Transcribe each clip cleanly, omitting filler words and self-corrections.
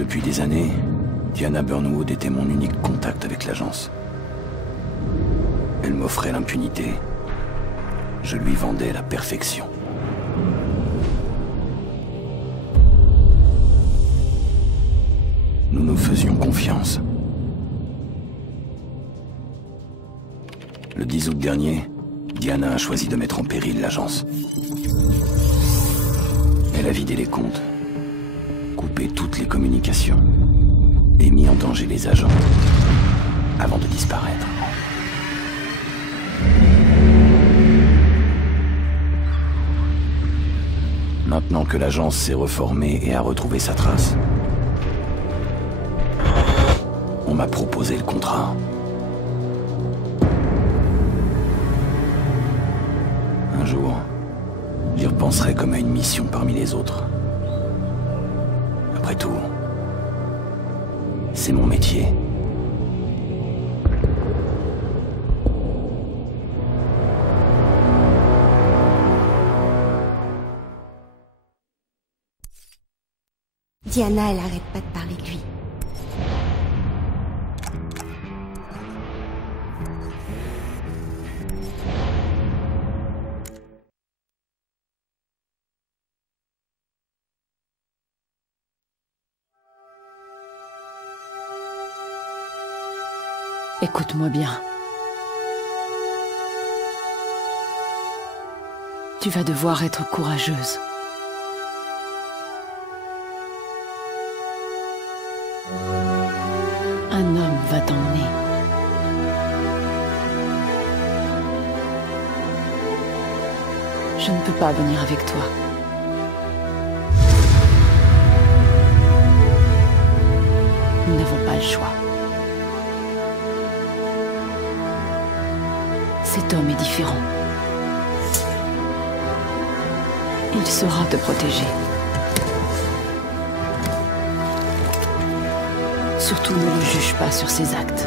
Depuis des années, Diana Burnwood était mon unique contact avec l'agence. Elle m'offrait l'impunité. Je lui vendais la perfection. Nous nous faisions confiance. Le 10 août dernier, Diana a choisi de mettre en péril l'agence. Elle a vidé les comptes, coupé toutes les communications et mis en danger les agents avant de disparaître. Maintenant que l'agence s'est reformée et a retrouvé sa trace, on m'a proposé le contrat. Un jour, j'y repenserai comme à une mission parmi les autres. Après tout, c'est mon métier. Diana, elle arrête pas de parler de lui. Écoute-moi bien. Tu vas devoir être courageuse. Un homme va t'emmener. Je ne peux pas venir avec toi. Nous n'avons pas le choix. Cet homme est différent. Il saura te protéger. Surtout ne le juge pas sur ses actes.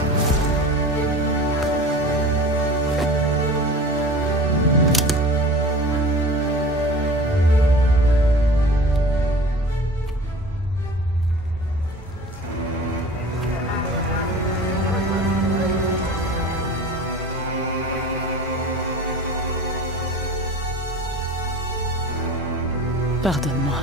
Pardonne-moi.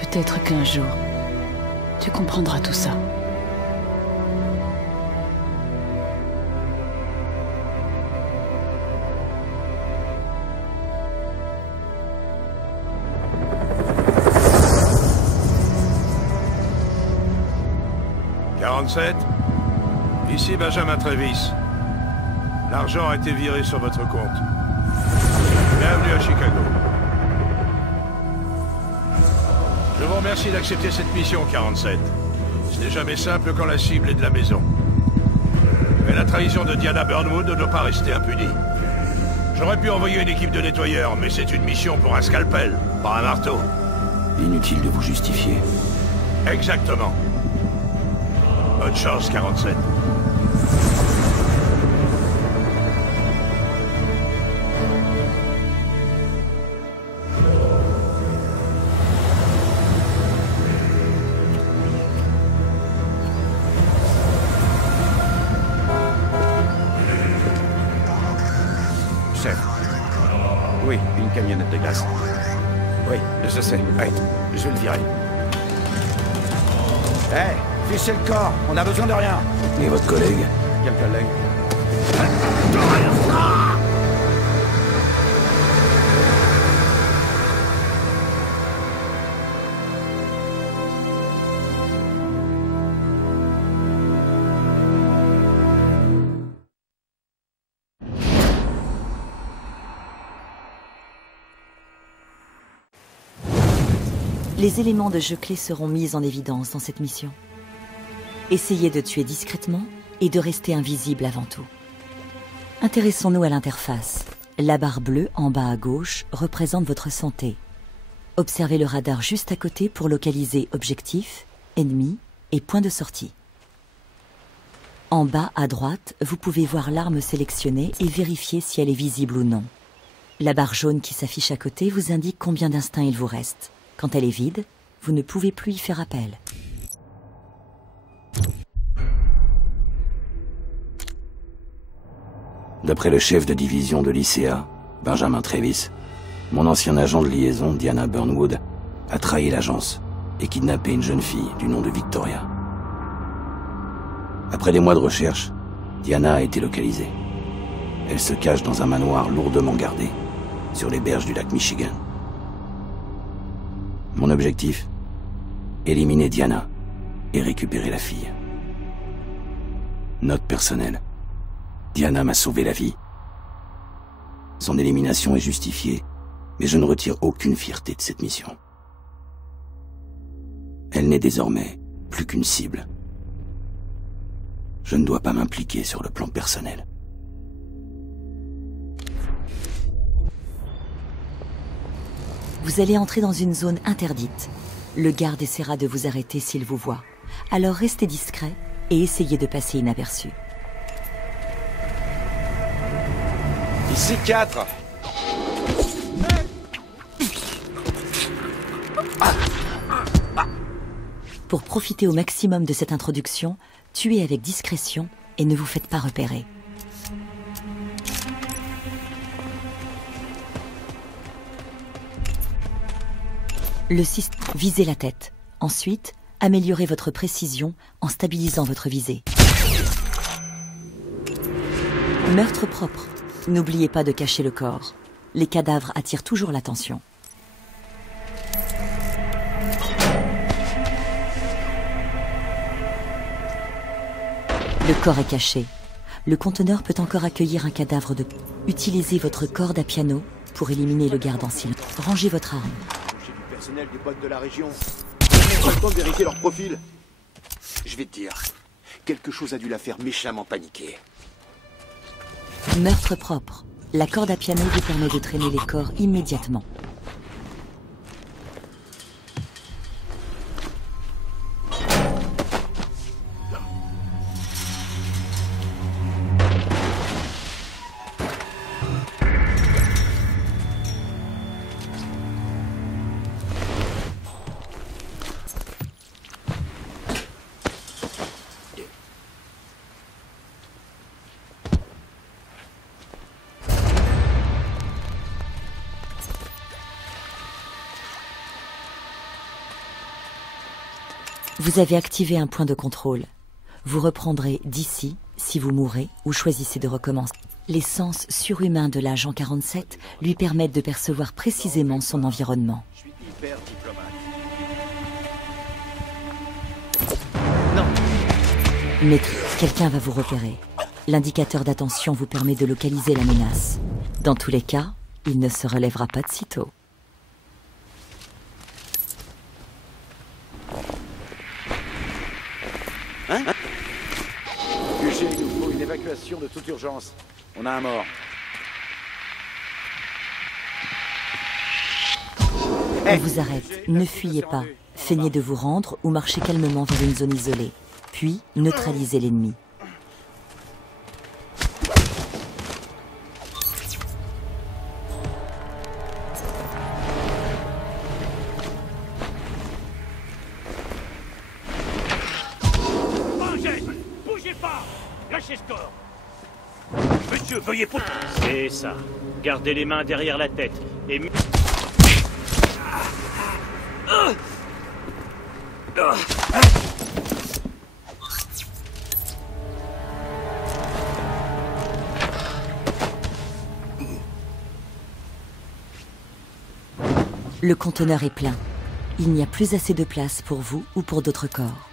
Peut-être qu'un jour, tu comprendras tout ça. Ici Benjamin Travis. L'argent a été viré sur votre compte. Bienvenue à Chicago. Je vous remercie d'accepter cette mission, 47. Ce n'est jamais simple quand la cible est de la maison. Mais la trahison de Diana Burnwood ne doit pas rester impunie. J'aurais pu envoyer une équipe de nettoyeurs, mais c'est une mission pour un scalpel, pas un marteau. Inutile de vous justifier. Exactement. Bonne chance, 47. Chef. Oui, une camionnette de gaz. Oui, je sais. Oui, je vais le virer. Hé, fichez le corps, on a besoin de rien. Et votre collègue? Quel collègue? Les éléments de jeu clés seront mis en évidence dans cette mission. Essayez de tuer discrètement et de rester invisible avant tout. Intéressons-nous à l'interface. La barre bleue en bas à gauche représente votre santé. Observez le radar juste à côté pour localiser objectifs, ennemis et point de sortie. En bas à droite, vous pouvez voir l'arme sélectionnée et vérifier si elle est visible ou non. La barre jaune qui s'affiche à côté vous indique combien d'instinct il vous reste. Quand elle est vide, vous ne pouvez plus y faire appel. D'après le chef de division de l'ICA, Benjamin Travis, mon ancien agent de liaison, Diana Burnwood, a trahi l'agence et kidnappé une jeune fille du nom de Victoria. Après des mois de recherche, Diana a été localisée. Elle se cache dans un manoir lourdement gardé, sur les berges du lac Michigan. Mon objectif ? Éliminer Diana et récupérer la fille. Note personnelle. Diana m'a sauvé la vie. Son élimination est justifiée, mais je ne retire aucune fierté de cette mission. Elle n'est désormais plus qu'une cible. Je ne dois pas m'impliquer sur le plan personnel. Vous allez entrer dans une zone interdite. Le garde essaiera de vous arrêter s'il vous voit. Alors restez discret et essayez de passer inaperçu. Ici 4. Pour profiter au maximum de cette introduction, tuez avec discrétion et ne vous faites pas repérer. Le système, visez la tête. Ensuite, améliorez votre précision en stabilisant votre visée. Meurtre propre. N'oubliez pas de cacher le corps. Les cadavres attirent toujours l'attention. Le corps est caché. Le conteneur peut encore accueillir un cadavre de... Utilisez votre corde à piano pour éliminer le garde en silence. Rangez votre arme. J'ai du personnel des boîtes de la région. Pas le temps de vérifier leur profil. Je vais te dire, quelque chose a dû la faire méchamment paniquer. Meurtre propre. La corde à piano vous permet de traîner les corps immédiatement. Vous avez activé un point de contrôle. Vous reprendrez d'ici si vous mourrez ou choisissez de recommencer. Les sens surhumains de l'agent 47 lui permettent de percevoir précisément son environnement. Je suis hyper diplomate. Maître, quelqu'un va vous repérer. L'indicateur d'attention vous permet de localiser la menace. Dans tous les cas, il ne se relèvera pas de sitôt. QG, il nous faut une évacuation de toute urgence. On a un mort. On vous arrête, ne fuyez pas. Feignez de vous rendre ou marchez calmement vers une zone isolée. Puis, neutralisez l'ennemi. Bougez pas! Lâchez ce corps! Monsieur, veuillez pour... C'est ça. Gardez les mains derrière la tête et... Le conteneur est plein. Il n'y a plus assez de place pour vous ou pour d'autres corps.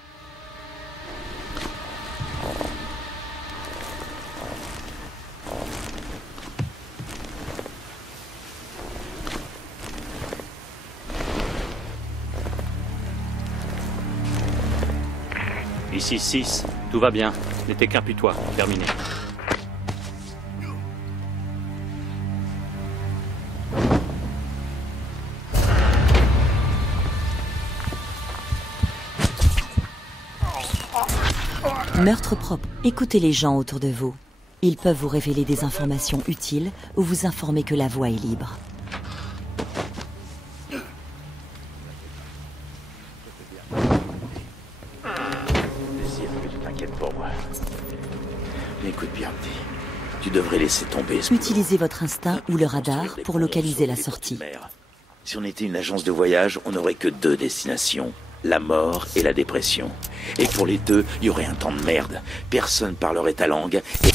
Ici 6, tout va bien. N'était qu'un putois, terminé. Meurtre propre. Écoutez les gens autour de vous. Ils peuvent vous révéler des informations utiles ou vous informer que la voie est libre. Tu t'inquiètes pour moi. Écoute bien, petit. Tu devrais laisser tomber ce Utilisez votre instinct ou le radar pour localiser la sortie. Si on était une agence de voyage, on n'aurait que 2 destinations. La mort et la dépression. Et pour les 2, il y aurait un temps de merde. Personne parlerait ta langue et...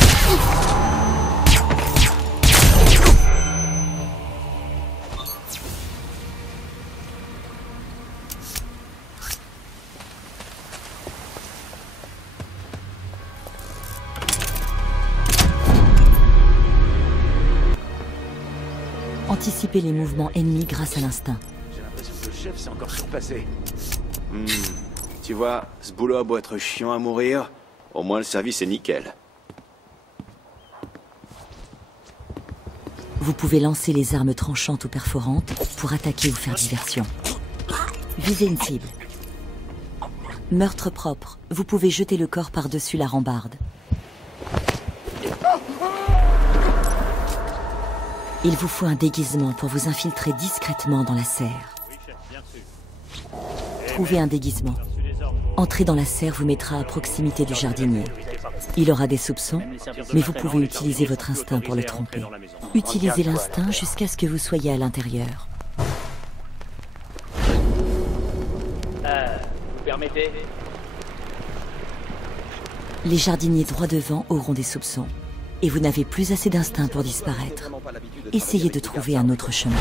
Anticipez les mouvements ennemis grâce à l'instinct. J'ai l'impression que le chef s'est encore surpassé. Tu vois, ce boulot a beau être chiant à mourir, au moins le service est nickel. Vous pouvez lancer les armes tranchantes ou perforantes pour attaquer ou faire diversion. Visez une cible. Meurtre propre. Vous pouvez jeter le corps par-dessus la rambarde. Il vous faut un déguisement pour vous infiltrer discrètement dans la serre. Trouvez un déguisement. Entrer dans la serre vous mettra à proximité du jardinier. Il aura des soupçons, mais vous pouvez utiliser votre instinct pour le tromper. Utilisez l'instinct jusqu'à ce que vous soyez à l'intérieur. Vous permettez? Les jardiniers droit devant auront des soupçons. Et vous n'avez plus assez d'instinct pour disparaître. Essayez de trouver un autre chemin.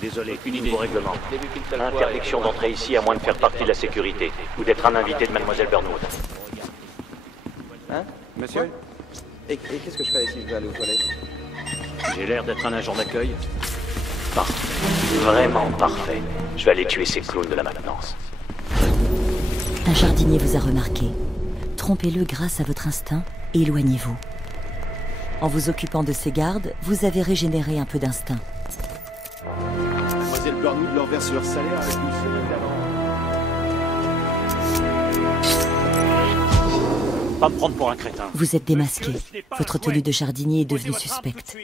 Désolé, nouveau règlement. Interdiction d'entrer ici à moins de faire partie de la sécurité ou d'être un invité de Mademoiselle Burnwood. Hein, monsieur? Et qu'est-ce que je fais ici? Je vais aller aux toilettes. J'ai l'air d'être un agent d'accueil. Parfait. Vraiment parfait. Je vais aller tuer ces clowns de la maintenance. Un jardinier vous a remarqué. Trompez-le grâce à votre instinct et éloignez-vous. En vous occupant de ces gardes, vous avez régénéré un peu d'instinct. Mademoiselle Burnwood leur verse leur salaire avec une semaine d'avance. Pas me prendre pour un crétin. Vous êtes démasqué. Votre tenue de jardinier est devenue suspecte.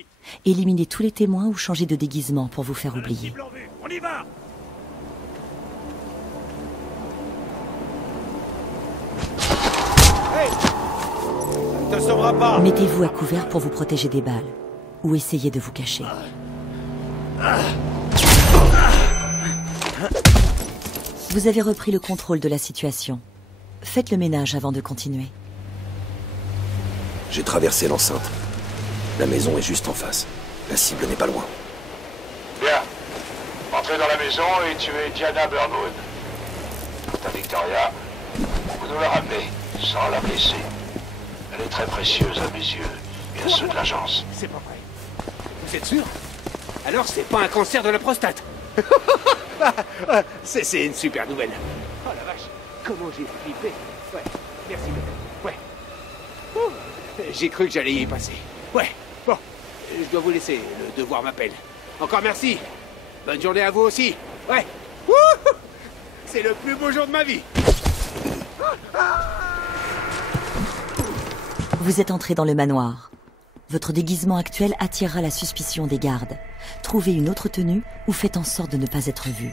Éliminez tous les témoins ou changez de déguisement pour vous faire oublier. On y va! Ne te sauvera pas! Mettez-vous à couvert pour vous protéger des balles. Ou essayez de vous cacher. Vous avez repris le contrôle de la situation. Faites le ménage avant de continuer. J'ai traversé l'enceinte. La maison est juste en face. La cible n'est pas loin. Bien. Entrez dans la maison et tuez Diana Burnwood. Quant à Victoria, vous nous la ramenez, sans la blesser. Elle est très précieuse à mes yeux et à ceux de l'agence. C'est pas vrai. Vous êtes sûr? Alors c'est pas un cancer de la prostate? C'est une super nouvelle. Oh la vache, comment j'ai flippé. Ouais, merci. Ouais. J'ai cru que j'allais y passer. Ouais, bon, je dois vous laisser, le devoir m'appelle. Encore merci. Bonne journée à vous aussi. Ouais. Wouhou, c'est le plus beau jour de ma vie. Vous êtes entré dans le manoir. Votre déguisement actuel attirera la suspicion des gardes. Trouvez une autre tenue ou faites en sorte de ne pas être vu.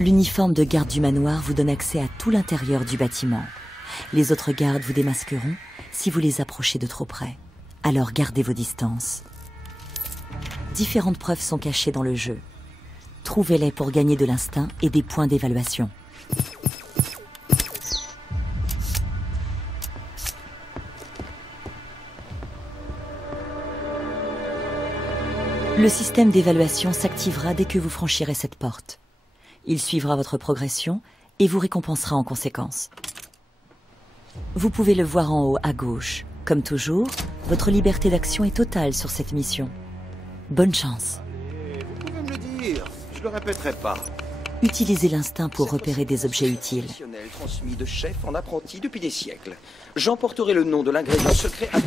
L'uniforme de garde du manoir vous donne accès à tout l'intérieur du bâtiment. Les autres gardes vous démasqueront si vous les approchez de trop près. Alors gardez vos distances. Différentes preuves sont cachées dans le jeu. Trouvez-les pour gagner de l'instinct et des points d'évaluation. Le système d'évaluation s'activera dès que vous franchirez cette porte. Il suivra votre progression et vous récompensera en conséquence. Vous pouvez le voir en haut à gauche. Comme toujours, votre liberté d'action est totale sur cette mission. Bonne chance. Vous pouvez me le dire, je le répéterai pas. Utilisez l'instinct pour repérer des objets utiles. Transmis de chef en apprenti depuis des siècles. J'emporterai le nom de l'ingrédient secret à...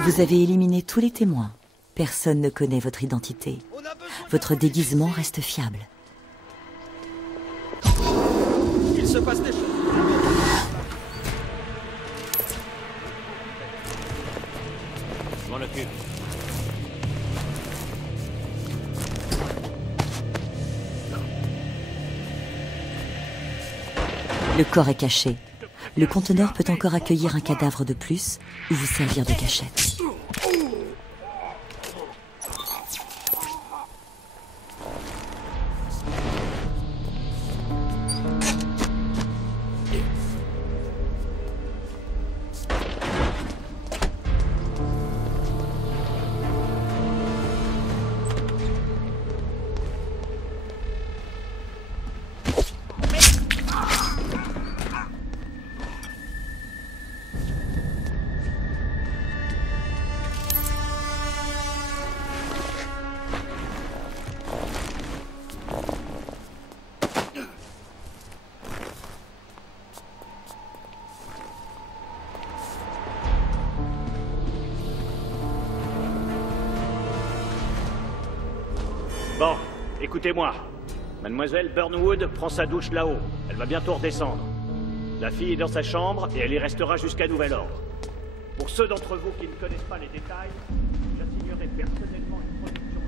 Vous avez éliminé tous les témoins. Personne ne connaît votre identité. Votre déguisement reste fiable. Il se passe des choses. Je m'en occupe. Le corps est caché. Le conteneur peut encore accueillir un cadavre de plus ou vous servir de cachette. Bon, écoutez-moi. Mademoiselle Burnwood prend sa douche là-haut. Elle va bientôt redescendre. La fille est dans sa chambre et elle y restera jusqu'à nouvel ordre. Pour ceux d'entre vous qui ne connaissent pas les détails, j'assignerai personnellement une production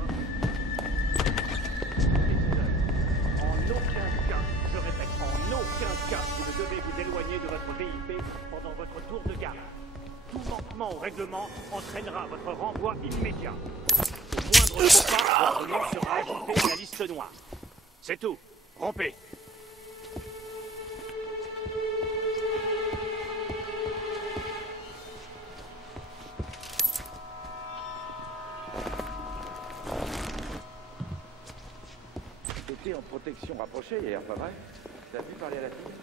en aucun cas, je répète, en aucun cas, vous ne devez vous éloigner de votre VIP pendant votre tour de garde. Tout manquement au règlement entraînera votre renvoi immédiat. Au moindre faux pas, votre nom sera ajouté à la liste noire. C'est tout. Rompez. T'étais en protection rapprochée hier, pas vrai? T'as pu parler à la fille?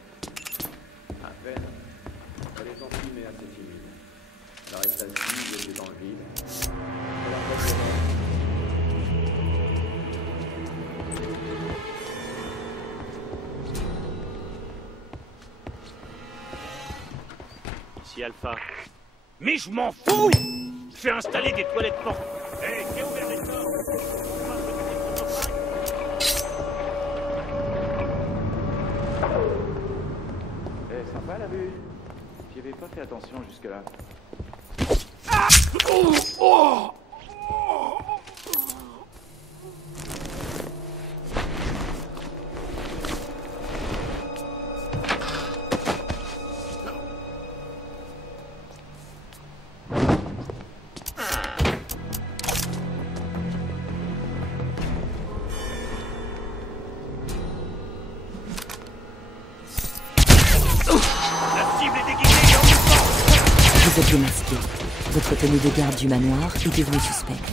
À peine. Elle est gentille mais assez timide. Elle reste assise, les yeux dans le vide. Elle a pas de... Ici Alpha. Mais je m'en fous! Fais installer des toilettes portes. Hé, qui a ouvert les portes? Eh, sympa la vue. J'y avais pas fait attention jusque-là. Vous êtes démasqué. Votre tenue de garde du manoir est devenue suspecte.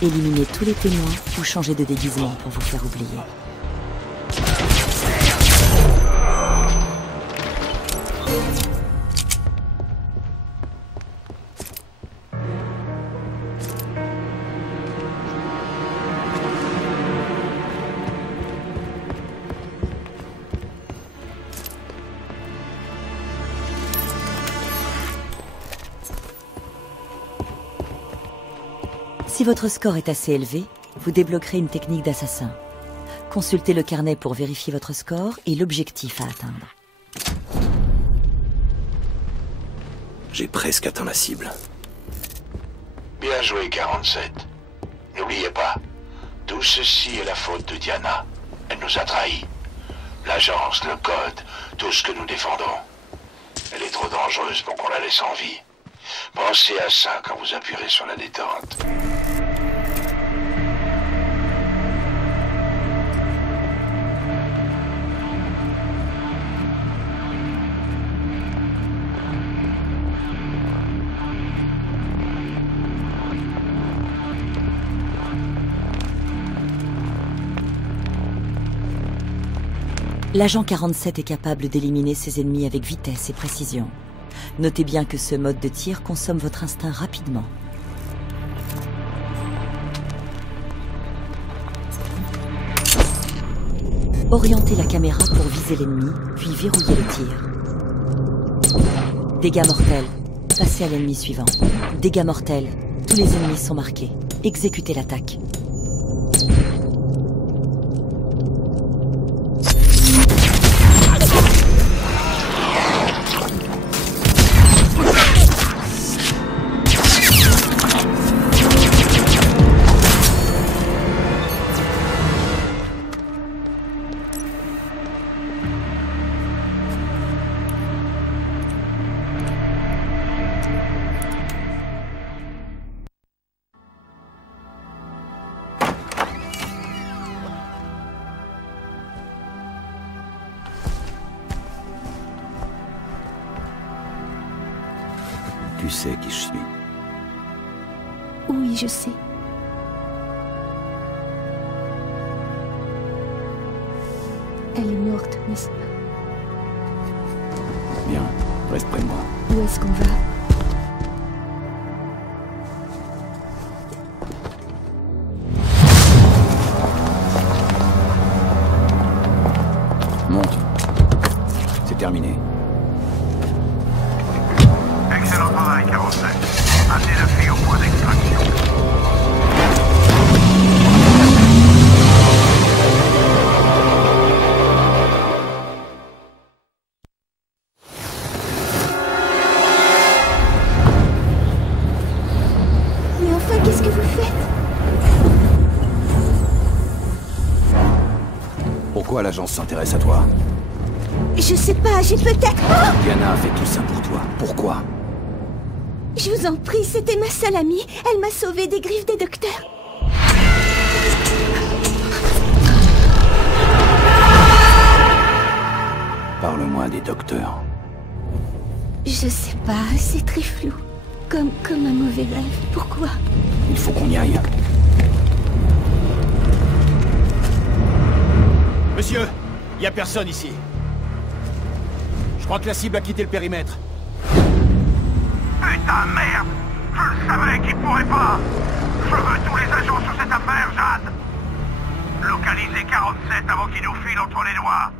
Éliminez tous les témoins ou changez de déguisement pour vous faire oublier. Si votre score est assez élevé, vous débloquerez une technique d'assassin. Consultez le carnet pour vérifier votre score et l'objectif à atteindre. J'ai presque atteint la cible. Bien joué, 47. N'oubliez pas, tout ceci est la faute de Diana. Elle nous a trahis. L'agence, le code, tout ce que nous défendons. Elle est trop dangereuse pour qu'on la laisse en vie. Pensez à ça quand vous appuierez sur la détente. L'agent 47 est capable d'éliminer ses ennemis avec vitesse et précision. Notez bien que ce mode de tir consomme votre instinct rapidement. Orientez la caméra pour viser l'ennemi, puis verrouillez le tir. Dégâts mortels. passer à l'ennemi suivant. Dégâts mortels. Tous les ennemis sont marqués. Exécutez l'attaque. Tu sais qui je suis. Oui, je sais. Elle est morte, n'est-ce pas? Bien, reste près de moi. Où est-ce qu'on va? Monte. C'est terminé. Excellent travail, 47. Amenez la fille au point d'extraction. Mais enfin, qu'est-ce que vous faites? Pourquoi l'agence s'intéresse à toi? Je sais pas, j'ai peut-être... Oh! Diana a fait tout ça pour toi. Pourquoi? Je vous en prie, c'était ma seule amie. Elle m'a sauvée des griffes des docteurs. Parle-moi des docteurs. Je sais pas, c'est très flou. Comme un mauvais rêve. Pourquoi? Il faut qu'on y aille. Monsieur, y a personne ici. Je crois que la cible a quitté le périmètre. Putain, merde! Je le savais qu'il pourrait pas! Je veux tous les agents sur cette affaire, Jade! Localisez 47 avant qu'il nous file entre les doigts!